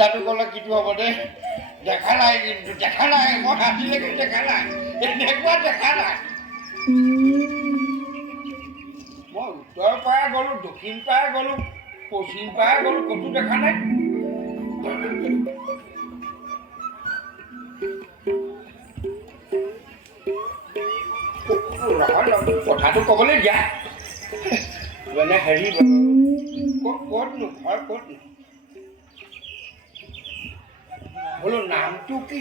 মিছাটো ক'লে কিটো হ'ব দে দেখা নাই কিন্তু দেখা নাই মই আজিলৈকে দেখা নাই এনেকুৱা দেখা নাই মই উত্তৰ পাৰে গ'লোঁ দক্ষিণ পাৰে গ'লোঁ পশ্চিম পাৰে গ'লোঁ ক'তো দেখা নাই কথাটো ক'বলৈ দিয়া মানে হেৰি ক'তনো ঘৰ ক'তনো বোলো নামটো কি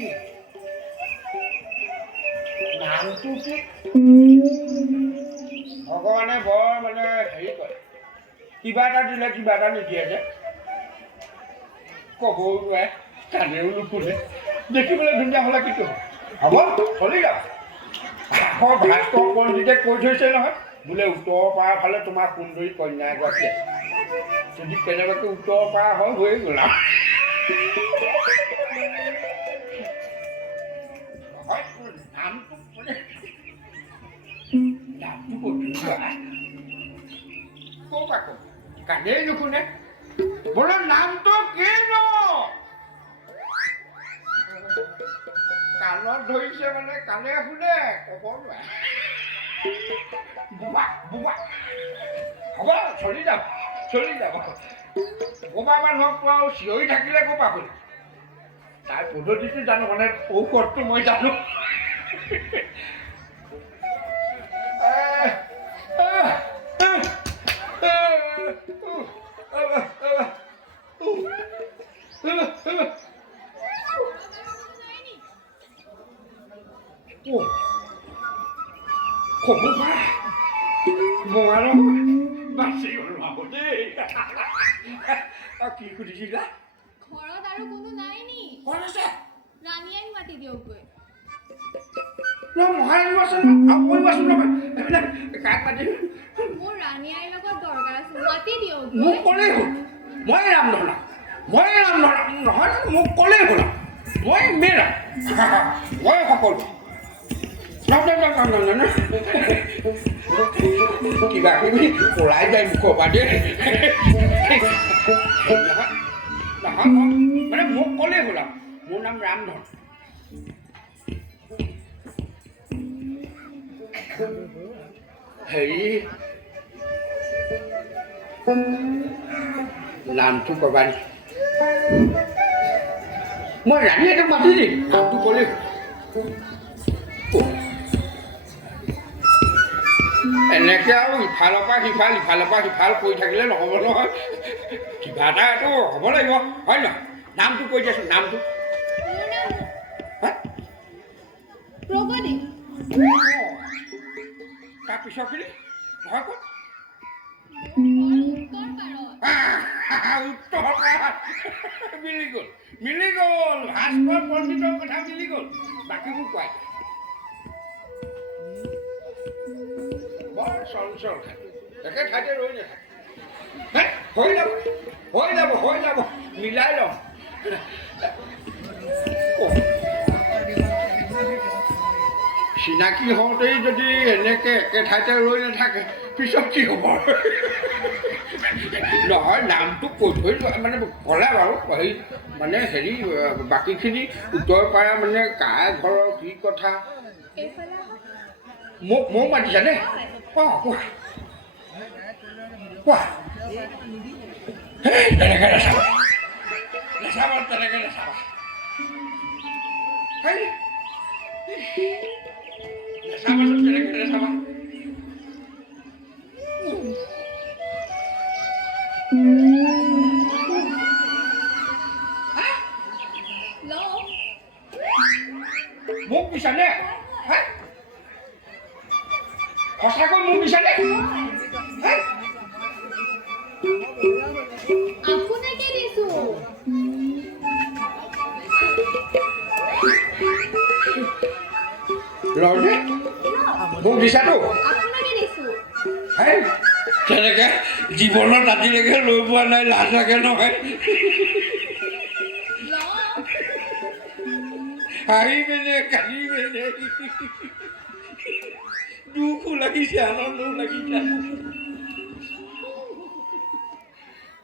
ভগৱানে বৰ মানে হেৰি কৰে কিবা এটা দিলে কিবা এটা নিদিয়ে যে ক'বও নোৱাৰে কাণেও নুশুনে দেখিবলৈ ধুনীয়া হ'লে কিটো হ'ব চলি যাওক আকৌ ভাস্কৰ পণ্ডিতে কৈ থৈছে নহয় বোলে উত্তৰ পাৰ ফালে তোমাৰ সুন্দৰী কন্যা এগৰাকী আছে যদি কেনেবাকৈ উত্তৰ পাৰ হয় হৈয়ে গ'ল কাণেই নুশুনে বোলে নামটো কিনো কাণত ধৰিছে মানে কাণে শুনে ক'ব নোৱাৰে বোবা হ'ব চলি যাব বোবা মানুহক আৰু চিঞৰি থাকিলে ক'ৰ পৰা শুনে তাৰ পদ্ধতিটো জানো মানে ঔষধটো মই জানো ক'ব পাৰে মৰাৰ বাচি গ'লো আকৌ দেই কি সুধিছিলা ঘৰত আৰু কোনো নাই নি ক'ত আছে ৰাণীয়ে মাতি দিয়কগৈ মহাৰাণী আছে মই আছো নহয় কাক মাতি মোৰ ৰাণী আইৰ লগত দৰকাৰ আছে মাতি দিয়কগৈ মোক ক'লেই হ'ল মই ৰাম নহয় মোক ক'লেই হ'ল মই মেৰা মই সকলো কিবা কিবি ওলাই যায় মুখৰ পৰা দেই নহয় মানে মোক ক'লেই হ'ল আৰু মোৰ নাম ৰামধন হেৰি নামটো ক'বা নি মই ৰাণীয়েতো মাতি দিম নামটো ক'লেই এনেকৈ আৰু ইফালৰ পৰা সিফাল কৰি থাকিলে নহ'ব নহয় কিবা এটাতো হ'ব লাগিব হয় নহয় নামটো কৈ দিয়াচোন নামটো প্ৰগতি তাৰপিছৰখিনি নহয় ক'ত উত্তৰ পাৰত মিলি গ'ল ভাস্কৰ পণ্ডিতৰ কথা মিলি গ'ল বাকীবোৰ কোৱাই বৰ চঞ্চল একে ঠাইতে ৰৈ নাথাকে হৈ যাব মিলাই ল'ম চিনাকি হওঁতেই যদি এনেকৈ একে ঠাইতে ৰৈ নাথাকে পিছত কি হ'ব নহয় নামটো কৈ থৈ মানে ক'লে বাৰু হেৰি মানে হেৰি বাকীখিনি উত্তৰ পাৰা মানে কাৰ ঘৰৰ কি কথা মোক মাতিছানে কোৱা তেনেকৈ নাচাবা মোক দিছানে সঁচাকৈ মোক দিছানে আপোনাকে দিছো লওঁনে মোক দিছাতো আপোনাকে দিছো তেনেকৈ জীৱনত আজিলৈকে লৈ পোৱা নাই লাজ লাগে নহয় হাঁহি মেলে কান্দি মেলে দুখো লাগিছে আনন্দও লাগিছে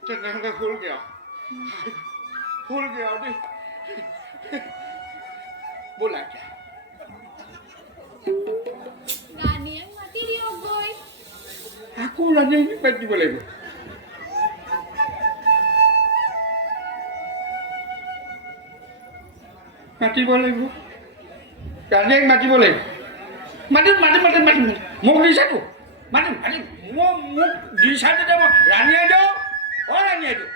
তেনেকৈ হ'লগৈ আৰু হ'লগৈ আৰু দেই ব'লা এতিয়া ৰাণীয়ে মাতি দিয়ক গৈ আকৌ ৰাণীয়ে পাতিব লাগিব মাতিব লাগিব ৰাণীক মাতিব লাগিব মাতিম মোক দিছাতো মাতিম মোক দিছা যেতিয়া মই ৰাণীয়ে দিওঁ ৰাণীয়ে দিওঁ